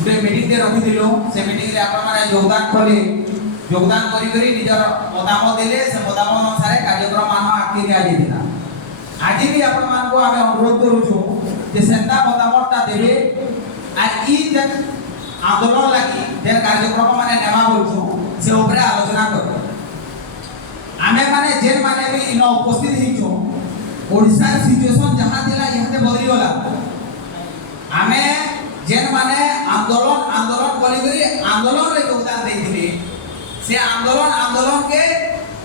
गोटे मीटिंग रखी से मीटिंग योगदान कले योगदान करी निजर मतामत देले से मतामत अनुसार कार्यक्रम मान आगे दिया आज भी आपण मानको आमे अनुरोध करूछु जे सेंता मतामतटा देबे आ ई जन आंदोलन लागि जे कार्यक्रम माने नेमा बोलछु से ऊपर आलोचना कर आमे माने जेन माने भी इन उपस्थित हिचो ओडिसा सिचुएशन जहां दिला यहां ते बदली होला आमे जेन माने आंदोलन करी आंदोलन रे योगदान देथिले से आंदोलन के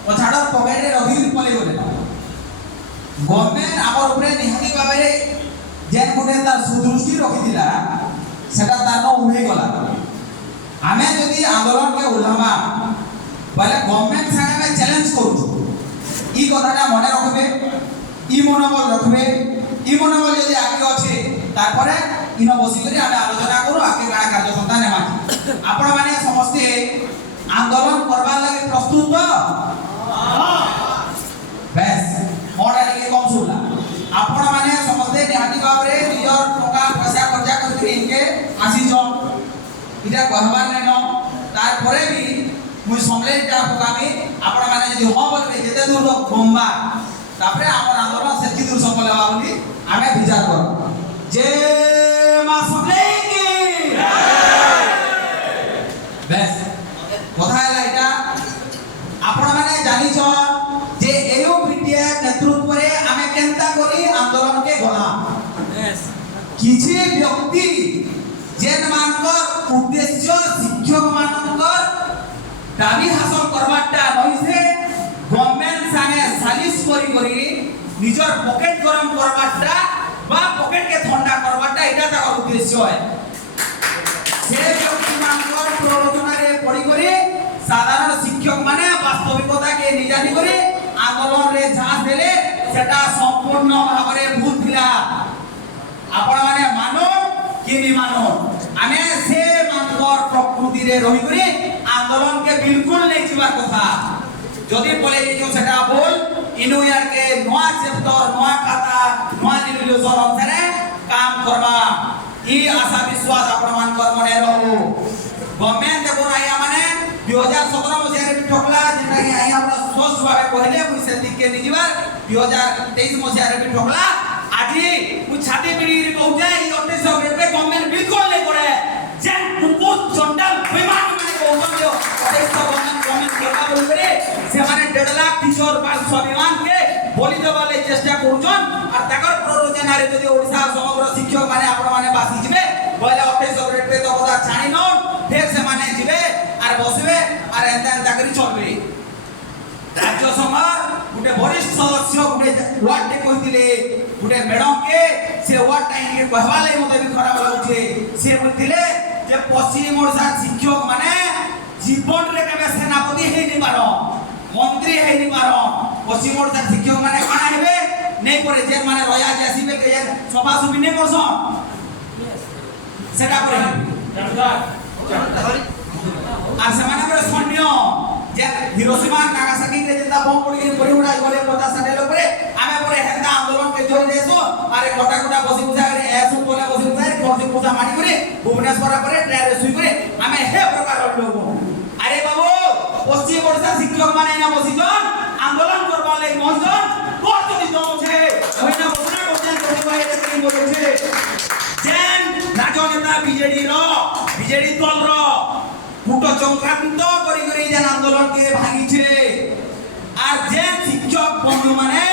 पछाड़ पकेट रे रखि पले गले गवर्नमेंट आपर ऊपर निहाती भाबरे जेन गुटे तार सुदृष्टि रखिदिला सेटा तानो उहे गला आमे जदी आंदोलन के उल्लंघा पहले गवर्नमेंट संगे में चैलेंज करू ई कथाटा मने रखबे ई मनोबल रखबे ई मनोबल जदी आगे अछि तारपरे इन बसी करी आमे आलोचना करू आगे गाना कार्य संता नेमा आपण माने समस्त आंदोलन करबा लागि प्रस्तुत हां बस मोडा लगे कम सुनला आपण माने समझे निहाती बाबरे निजर टका पैसा खर्चा करके इनके आसी जो इटा कहबार नै न तार परे भी मुई समले जा पकामी आपण माने जदी हो बोलबे जेते दूर लोग बम्बा तापरे हमर आंदोलन सेति दूर संपलेवा बोली आमे विचार कर जे मा समले की बस কথা হলা এটা आपण माने जानि छ जे एयो पीटीएफ नेतृत्व रे आमे केनता करी आंदोलन के गला किछि व्यक्ति जेन मानकर उद्देश्य शिक्षक मानकर दाबी हासिल करबाटा नइसे गवर्नमेंट संगे सालिश करी निजर पॉकेट गरम करबाटा बा पॉकेट के ठंडा करबाटा एटा तार उद्देश्य है से व्यक्ति मानकर प्ररोचना रे पड़ी करी साधारण शिक्षक माने वास्तविकता के निजानी करे आंदोलन रे झांस देले सेटा संपूर्ण भाबरे भूल थिला आपण माने मानो कि नि मानो आमे से मानकर प्रकृति रे रही करे आंदोलन के बिल्कुल नै जीवा कथा जदी बोले जो सेटा बोल इनु यार के नवा चैप्टर नवा खाता नवा रिवोल्यूशन अनुसार काम करबा ई आशा विश्वास आपण मानकर मने रहू गवर्नमेंट देखो आया माने 2017 मसिया रे ठोकला जेटा कि आया हमरा सोच भाबे कहले मुई से दिख के निजीबार 2023 मसिया रे ठोकला आजी मु छाती बिड़ी रे कहू जाय ई 28 रे गवर्नमेंट बिल्कुल नै करे जेन कुकुर चंडाल बेमान माने कहू जो 28 गवर्नमेंट करबा बोल करे से माने 1.5 लाख टीचर बा स्वाभिमान के बोली देबाले चेष्टा करूछन आ ताकर प्ररोचना रे जदी ओडिसा समग्र शिक्षक माने आपण माने बासी जिवे बोले 28 रे तो कदा छाणी न फिर से माने जिवे आर बसबे आर एंता करी चलबे राज्य सभा गुटे वरिष्ठ सदस्य गुटे वार्ड के कहिथिले गुटे मैडम के से वार्ड टाइम के कहवा ले मते भी खराब लागुछे से बोलथिले जे पश्चिम ओडिसा शिक्षक माने जीवन रे केबे सेनापति हे नि पारो मंत्री हे नि पारो पश्चिम ओडिसा शिक्षक माने काना हेबे नै करे जे माने रया जासिबे के सभा सुबि नै करसन सेटा करे আর সেমানଙ୍କର সৈন্য যে হিরোশিমা নাগাসাকি রে যেটা বম পড়ি পড়ি উড়াই গলে 50 60 লোক রে আমি পরে হেন্দা আন্দোলন কে জয় দেছো আরে কোটা কোটা বসি বুঝা করে এসু বলে বসি বুঝা কোটি পূজা মাটি করে ভুবনেশ্বর পরে ট্রেন রে শুই করে আমি হে প্রকার লোক আরে বাবু পশ্চিম ওড়িশা শিক্ষক মানে না বসিজন আন্দোলন করবা লাগি মনজন কোর যদি দমছে ওইটা বসনা করতেন কোটি ভাই এটা বলেছে যেন রাজনেতা বিজেডি দল র কুটো চক্রান্ত করি যেন আন্দোলন কে ভাঙিছে আর যে শিক্ষক বন্ধু মানে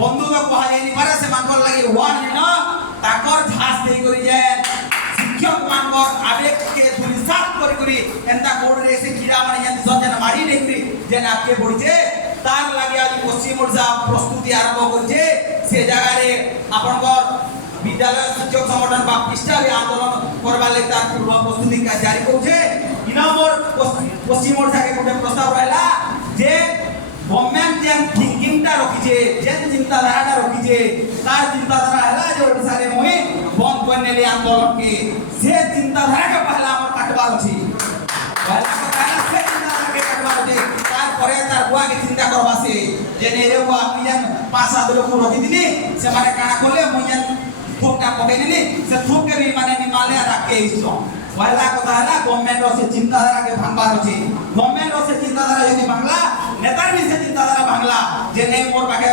বন্ধু তো কহা যায়নি পারে সে মানকর লাগি ওয়ান ন তাকর ঝাস দেই করি যে শিক্ষক মানকর আবেগ কে ধুলিসাত করি এন্তা কোড রে সে কিরা মানে যেন সজেন মারি নেকরি যেন আপকে বড়িছে তার লাগি আজ পশ্চিম ওড়িশা প্রস্তুতি আরম্ভ করেছে সে জায়গায় আপনকর विद्यालय शिक्षक संगठन बा पृष्ठा आंदोलन करबा ले तार पूर्व प्रस्तुति का जारी करछे इना मोर पश्चिम ओडिशा के गोटे प्रस्ताव रहला जे गवर्नमेंट जेन थिंकिंग ता रखिजे जेन चिंताधारा ता रखिजे तार चिंताधारा हला जे ओडिशा रे मोहि बंद करने ले आंदोलन के से चिंताधारा के पहला हमर काटबार अछि पहला कहला से चिंताधारा के काटबार अछि तार परे तार बुआ के चिंता करबा से जे ने रे बुआ मियन पास आद लोक रखि दिनी से माने काना कोले मुयन थोकटा पकेइनी से थोक के भी माने निमाले राखे इस्तो পয়লা কথা হলা গভর্নমেন্ট সে চিন্তাধারা কে ভাঙবার আছে গভর্নমেন্ট সে চিন্তাধারা যদি বাংলা নেতার বি সে চিন্তাধারা বাংলা যে নেই মোর পাকে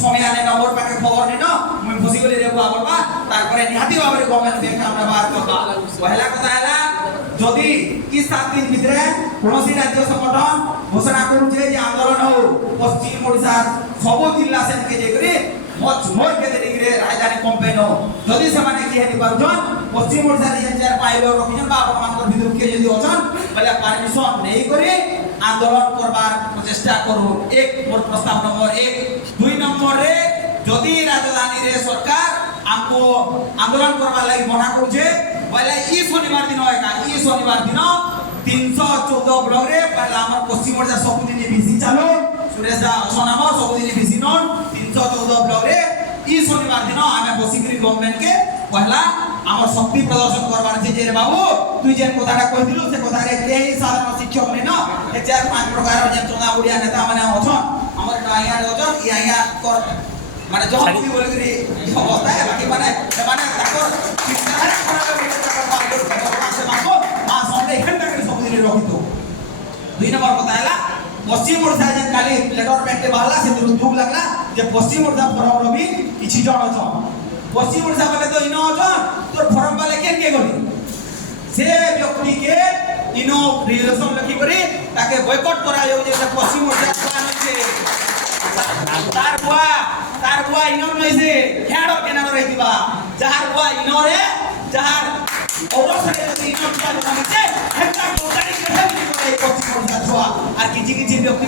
সময় আনে না মোর পাকে খবর নেই না মুই খুশি করে রেবু আবরবা তারপরে নিহাতি ভাবে গভর্নমেন্ট ব্যাংক আমরা বার করবা পয়লা কথা হলা যদি কি 7 দিন ভিতরে কোনসি রাজ্য সংগঠন ঘোষণা করুছে যে আন্দোলন হো পশ্চিম ওড়িশার সব জেলা সেনকে যে করে মোর কেতে ডিগ্রি রাজধানী কম্পেন যদি সেমানে কি হেতি পারুছন পশ্চিম ওড়িশা রিজন চেয়ার পাইলো রকিজন বা আপনাদের ভিতর কে যদি অছন বলে পারমিশন নেই করে আন্দোলন করবার প্রচেষ্টা করু এক মোর প্রস্তাব নম্বর 1 2 নম্বরে যদি রাজধানী রে সরকার আমকো আন্দোলন করবার লাগি মনা করছে বলে ই শনিবার দিন একা ই শনিবার দিন 314 ব্লক রে পহলা আমার পশ্চিম ওড়িশা সবদিন ভিসি চালু সুরেশ দা অছনাম সবদিন ভিসি নন 314 ব্লক রে ই শনিবার দিন আমি বসিকরি গভর্নমেন্ট কে পহলা আমার শক্তি প্রদর্শন করবার আছে যে রে বাবু তুই যে কথাটা কইদিলু সে কথারে কেই সাধারণ শিক্ষক নেন এ 4-5 প্রকার যে চঙ্গা উড়িয়া নেতা মানে অছন আমার আইয়া অছন ই আইয়া কর মানে যখন কি বলে করি অবস্থায় বাকি মানে তাকর চিন্তাধারা করার বলে তাকর পাল্টে আছে মাকো মা সঙ্গে এখান থেকে সবদিন রহিত 2 নম্বর কথা হলা পশ্চিম ওড়িশা যে কালি লেটার প্যান্টে বাহলা সে দুঃখ লাগলা যে পশ্চিম ওড়িশা ফরম রবি কিছু জন অছন পশ্চিম ওড়িশা বলে তো ইনো অছন তোর ফরম পালে কেন কে গলি সে ব্যক্তিকে ইনো রিলেশন লিখি করে তাকে বয়কট করা যাও যে পশ্চিম ওড়িশা প্ল্যান হচ্ছে তার বুয়া ইনো নইছে হেড কেনানো রইতিবা যাহার বুয়া ইনোরে যাহার অবসরে যদি ইনো প্ল্যান হচ্ছে হেডটা কোটারি কেটে দিতে পারে পশ্চিম ওড়িশা ছোয়া আর কিছু ব্যক্তি